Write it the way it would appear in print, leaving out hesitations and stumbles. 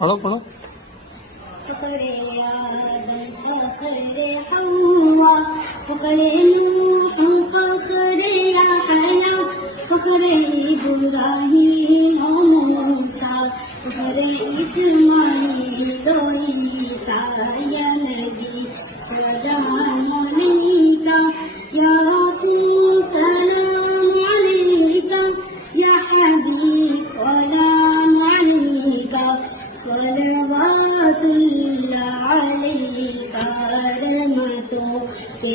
पढ़ो पढ़ो। फखरे आदम फखरे हवा फखरे नूह फखरे यहया फखरे इब्राहीम मूसा फखरे इस्माईल ईसा या नबी सलाम अलैका या रसूल सलाम अलैका या हबीब सलाम अलैका सलवातुल्लाह अलैका रहमतों के